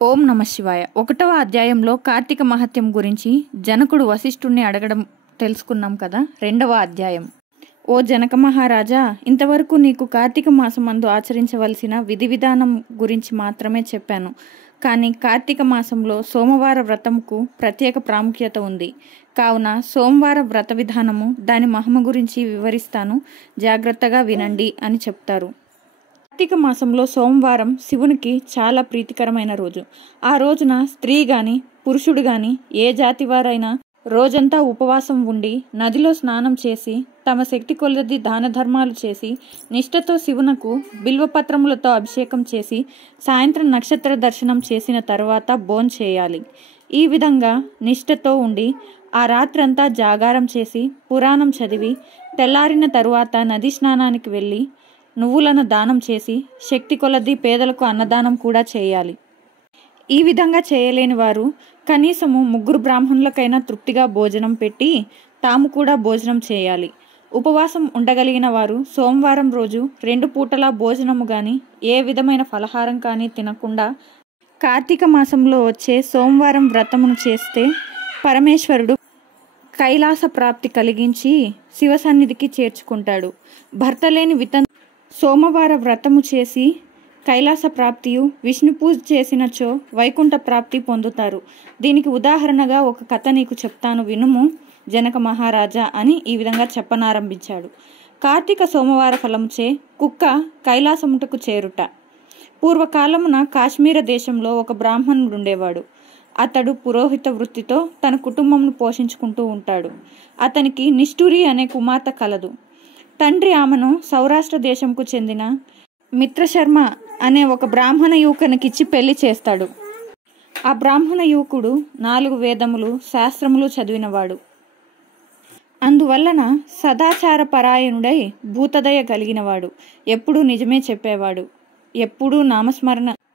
ఓం నమ శివాయ. 1వ అధ్యాయంలో కార్తీక మహత్యం గురించి జనకుడు వశిష్ఠుణ్ణి అడగడం తెలుసుకున్నాం కదా. 2వ అధ్యాయం. ఓ జనక మహారాజా, ఇంతవరకు నీకు కార్తీక మాసమందు ఆచరించవలసిన విధి విధానం గురించి మాత్రమే చెప్పాను. కానీ కార్తీక మాసంలో సోమవార వ్రతంకు ప్రత్యేక ప్రాముఖ్యత ఉంది. కావున సోమవార వ్రత విధానము, దాని మహిమ గురించి వివరిస్తాను, జాగ్రత్తగా వినండి అని చెప్తారు. కార్తీక మాసంలో సోమవారం శివునికి చాలా ప్రీతికరమైన రోజు. ఆ రోజున స్త్రీ గాని పురుషుడు గాని ఏ జాతి వారైనా రోజంతా ఉపవాసం ఉండి నదిలో స్నానం చేసి తమ శక్తి కొలది దాన ధర్మాలు చేసి నిష్ఠతో శివునకు బిల్వపత్రములతో అభిషేకం చేసి సాయంత్రం నక్షత్ర దర్శనం చేసిన తర్వాత భోంచేయాలి. ఈ విధంగా నిష్ఠతో ఉండి ఆ రాత్రంతా జాగారం చేసి పురాణం చదివి తెల్లారిన తరువాత నది స్నానానికి వెళ్ళి నువ్వులను దానం చేసి శక్తి కొలది పేదలకు అన్నదానం కూడా చేయాలి. ఈ విధంగా చేయలేని వారు కనీసము 3 బ్రాహ్మణులకైనా తృప్తిగా భోజనం పెట్టి తాము కూడా భోజనం చేయాలి. ఉపవాసం ఉండగలిగిన వారు సోమవారం రోజు 2 పూటలా భోజనము గాని ఏ విధమైన ఫలహారం కానీ తినకుండా కార్తీక మాసంలో వచ్చే సోమవారం వ్రతమును చేస్తే పరమేశ్వరుడు కైలాస ప్రాప్తి కలిగించి శివ సన్నిధికి చేర్చుకుంటాడు. భర్త లేని సోమవార వ్రతము చేసి కైలాస ప్రాప్తియు, విష్ణు పూజ చేసినచో వైకుంఠ ప్రాప్తి పొందుతారు. దీనికి ఉదాహరణగా ఒక కథ నీకు చెప్తాను, వినుము జనక మహారాజా అని ఈ విధంగా చెప్పనారంభించాడు. కార్తీక సోమవార ఫలముచే కుక్క కైలాసముటకు చేరుట. పూర్వకాలమున కాశ్మీర దేశంలో ఒక బ్రాహ్మణుడు ఉండేవాడు. అతడు పురోహిత వృత్తితో తన కుటుంబంను పోషించుకుంటూ ఉంటాడు. అతనికి నిష్ఠూరి అనే కుమార్తె కలదు. తండ్రి ఆమెను సౌరాష్ట్ర దేశంకు చెందిన మిత్రశర్మ అనే ఒక బ్రాహ్మణ యువకునికిచ్చి పెళ్లి చేస్తాడు. ఆ బ్రాహ్మణ యువకుడు 4 వేదములు శాస్త్రములు చదివినవాడు. అందువలన సదాచార పరాయణుడై భూతదయ కలిగినవాడు. ఎప్పుడూ నిజమే చెప్పేవాడు.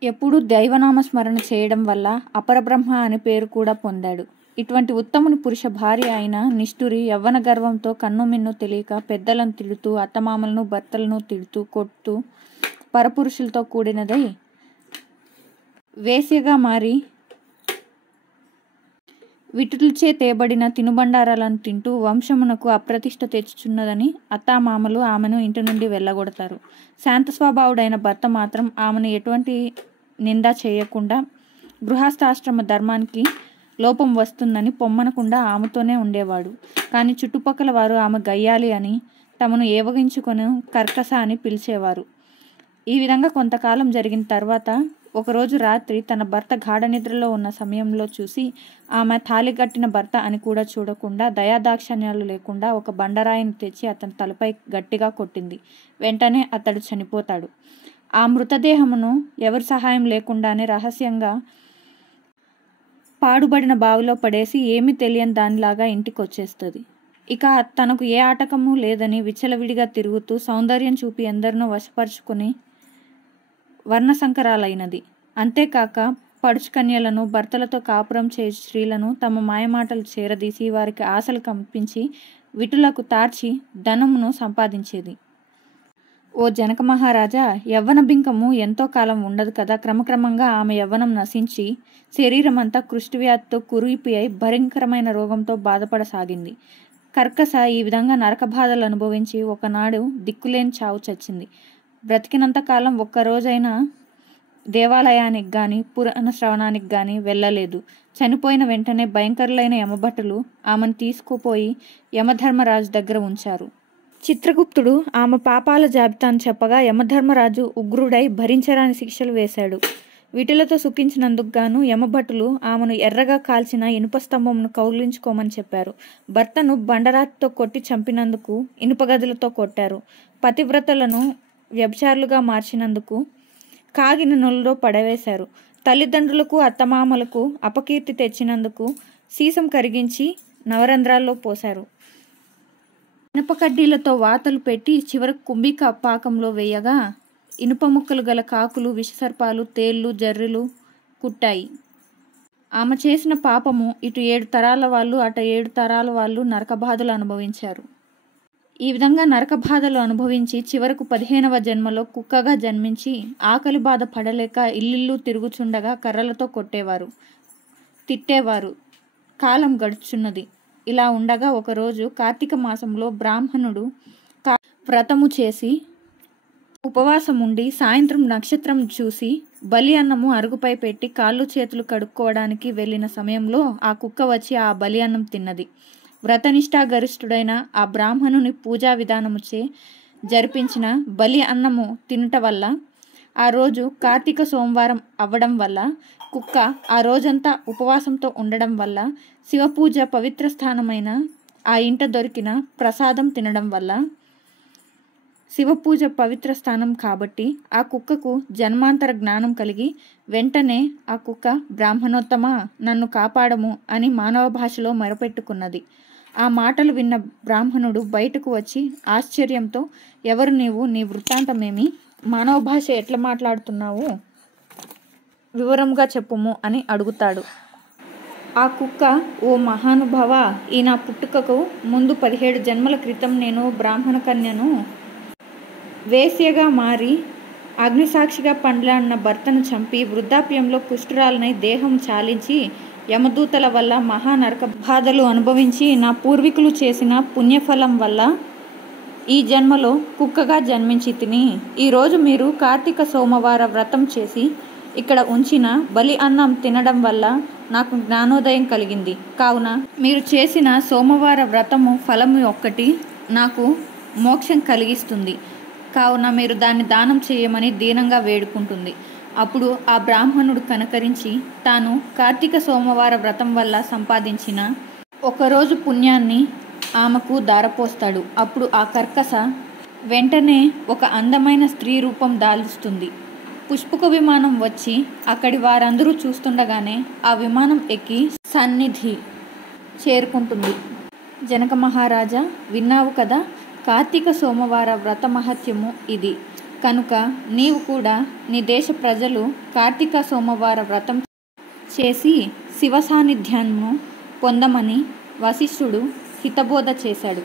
ఎప్పుడూ దైవనామస్మరణ చేయడం వల్ల అపరబ్రహ్మ అనే పేరు కూడా పొందాడు. ఇటువంటి ఉత్తముని పురుష భార్య అయిన నిష్ఠురి యవ్వన గర్వంతో కన్ను మిన్ను తెలియక పెద్దలను తిడుతూ, అత్తమామలను భర్తలను తిడుతూ కొడుతూ పరపురుషులతో కూడినదై వేశ్యగా మారి విటులచే తేబడిన తినుబండారాలను తింటూ వంశమునకు అప్రతిష్ట తెచ్చుచున్నదని అత్తామామలు ఆమెను ఇంటి నుండి వెళ్ళగొడతారు. శాంత స్వభావుడైన భర్త మాత్రం ఆమెను ఎటువంటి నింద చేయకుండా గృహస్థాశ్రమ ధర్మానికి లోపం వస్తుందని పొమ్మనకుండా ఆమెతోనే ఉండేవాడు. కానీ చుట్టుపక్కల వారు ఆమె గయ్యాలి అని, తమను ఏవగించుకొని కర్కస అని పిలిచేవారు. ఈ విధంగా కొంతకాలం జరిగిన తర్వాత ఒకరోజు రాత్రి తన భర్త గాఢ నిద్రలో ఉన్న సమయంలో చూసి ఆమె తాళిగట్టిన భర్త అని కూడా చూడకుండా దయాదాక్షణ్యాలు లేకుండా ఒక బండరాయిని తెచ్చి అతని తలపై గట్టిగా కొట్టింది. వెంటనే అతడు చనిపోతాడు. ఆ మృతదేహమును ఎవరి సహాయం లేకుండానే రహస్యంగా పాడుబడిన బావిలో పడేసి ఏమీ తెలియని దానిలాగా ఇంటికి వచ్చేస్తుంది. ఇక తనకు ఏ ఆటకము లేదని విచ్చలవిడిగా తిరుగుతూ సౌందర్యం చూపి ఎందరినో వశపరుచుకుని వర్ణసంకరాలైనది. అంతేకాక పడుచు కన్యలను, భర్తలతో కాపురం చేసి స్త్రీలను తమ మాయమాటలు చేరదీసి వారికి ఆశలు కంపించి విటులకు తార్చి ధనమును సంపాదించేది. ఓ జనక మహారాజా, యవ్వన బింకము ఎంతో కాలం ఉండదు కదా. క్రమక్రమంగా ఆమె యవ్వనం నశించి శరీరమంతా కుష్ఠవ్యాధితో కురిపియి భయంకరమైన రోగంతో బాధపడసాగింది. కర్కస ఈ విధంగా నరక బాధలు అనుభవించి ఒకనాడు దిక్కులేని చావు చచ్చింది. బ్రతికినంత కాలం ఒక్కరోజైనా దేవాలయానికి గాని పురాణ శ్రవణానికి గాని వెళ్ళలేదు. చనిపోయిన వెంటనే భయంకరులైన యమభటులు ఆమెను తీసుకుపోయి యమధర్మరాజు దగ్గర ఉంచారు. చిత్రగుప్తుడు ఆమె పాపాల జాబితాను చెప్పగా యమధర్మరాజు ఉగ్రుడై భరించరాని శిక్షలు వేశాడు. వీటిలతో సుఖించినందుకు గాను యమభటులు ఆమెను ఎర్రగా కాల్చిన ఇనుప స్తంభమును కౌగిలించుకోమని చెప్పారు. భర్తను బండరాతితో కొట్టి చంపినందుకు ఇనుపగదులతో కొట్టారు. పతివ్రతలను వ్యభిచారులుగా మార్చినందుకు కాగిన నొలలో పడవేశారు. తల్లిదండ్రులకు అత్తమామలకు అపకీర్తి తెచ్చినందుకు సీసం కరిగించి నవరంధ్రాల్లో పోశారు. ఇనుప కడ్డీలతో వాతలు పెట్టి చివరకు కుంభిక పాకంలో వేయగా ఇనుప ముక్కలు గల కాకులు, విషసర్పాలు, తేళ్లు, జర్రిలు కుట్టాయి. ఆమె చేసిన పాపము ఇటు 7 తరాల వాళ్ళు, అటు 7 తరాల వాళ్ళు నరకబాధలు అనుభవించారు. ఈ విధంగా నరక బాధలు అనుభవించి చివరకు 15వ జన్మలో కుక్కగా జన్మించి ఆకలి బాధ పడలేక ఇల్లిల్లు తిరుగుచుండగా కర్రలతో కొట్టేవారు, తిట్టేవారు. కాలం గడుచున్నది. ఇలా ఉండగా ఒకరోజు కార్తీక మాసంలో బ్రాహ్మణుడు వ్రతము చేసి ఉపవాసం ఉండి సాయంత్రం నక్షత్రం చూసి బలి అన్నము అరుగుపై పెట్టి కాళ్ళు చేతులు కడుక్కోవడానికి వెళ్ళిన సమయంలో ఆ కుక్క వచ్చి ఆ బలి అన్నం తిన్నది. వ్రతనిష్ఠాగరిష్ఠుడైన ఆ బ్రాహ్మణుని పూజా విధానముచే జరిపించిన బలి అన్నము తినుట వల్ల ఆ రోజు కార్తీక సోమవారం అవ్వడం వల్ల, కుక్క ఆ రోజంతా ఉపవాసంతో ఉండడం వల్ల, శివపూజ పవిత్ర స్థానమైన ఆ ఇంట దొరికిన ప్రసాదం తినడం వల్ల, శివపూజ పవిత్ర స్థానం కాబట్టి ఆ కుక్కకు జన్మాంతర జ్ఞానం కలిగి వెంటనే ఆ కుక్క బ్రాహ్మణోత్తమా నన్ను కాపాడము అని మానవ భాషలో మొరపెట్టుకున్నది. ఆ మాటలు విన్న బ్రాహ్మణుడు బయటకు వచ్చి ఆశ్చర్యంతో, ఎవరు నీవు, నీ వృత్తాంతమేమి, మానవ భాష ఎట్లా మాట్లాడుతున్నావు, వివరంగా చెప్పుము అని అడుగుతాడు. ఆ కుక్క, ఓ మహానుభావ, ఈ నా పుట్టుకకు ముందు 17 జన్మల క్రితం నేను బ్రాహ్మణ కన్యను వేశ్యగా మారి అగ్నిసాక్షిగా పండ్లాడిన భర్తను చంపి వృద్ధాప్యంలో కుష్ఠురాలనై దేహం చాలించి యమదూతల వల్ల మహానరక బాధలు అనుభవించి నా పూర్వీకులు చేసిన పుణ్యఫలం వల్ల ఈ జన్మలో కుక్కగా జన్మించి తిని ఈరోజు మీరు కార్తీక సోమవార వ్రతం చేసి ఇక్కడ ఉంచిన బలి అన్నం తినడం వల్ల నాకు జ్ఞానోదయం కలిగింది. కావున మీరు చేసిన సోమవార వ్రతము ఫలము ఒక్కటి నాకు మోక్షం కలిగిస్తుంది. కావున మీరు దాన్ని దానం చేయమని దీనంగా వేడుకుంటుంది. అప్పుడు ఆ బ్రాహ్మణుడు కనకరించి తాను కార్తీక సోమవార వ్రతం వల్ల సంపాదించిన ఒకరోజు పుణ్యాన్ని ఆమెకు దారపోస్తాడు. అప్పుడు ఆ కర్కస వెంటనే ఒక అందమైన స్త్రీ రూపం దాల్చుతుంది. పుష్పక విమానం వచ్చి అక్కడి వారందరూ చూస్తుండగానే ఆ విమానం ఎక్కి సన్నిధి చేరుకుంటుంది. జనక మహారాజా, విన్నావు కదా, కార్తీక సోమవార వ్రత మహత్యము ఇది. కనుక నీవు కూడా నీ దేశ ప్రజలు కార్తీక సోమవార వ్రతం చేసి శివ సాన్నిధ్యాన్ని పొందమని వశిష్ఠుడు హితబోధ చేశాడు.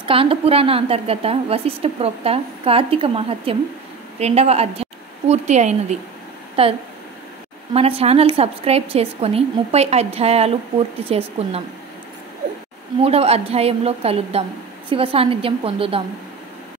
స్కాంద పురాణ అంతర్గత వశిష్ఠ ప్రోక్త కార్తీక మహత్యం 2వ అధ్యాయం పూర్తి అయినది. మన ఛానల్ సబ్స్క్రైబ్ చేసుకొని 30 అధ్యాయాలు పూర్తి చేసుకుందాం. 3వ అధ్యాయంలో కలుద్దాం. శివ సాన్నిధ్యం పొందుదాం.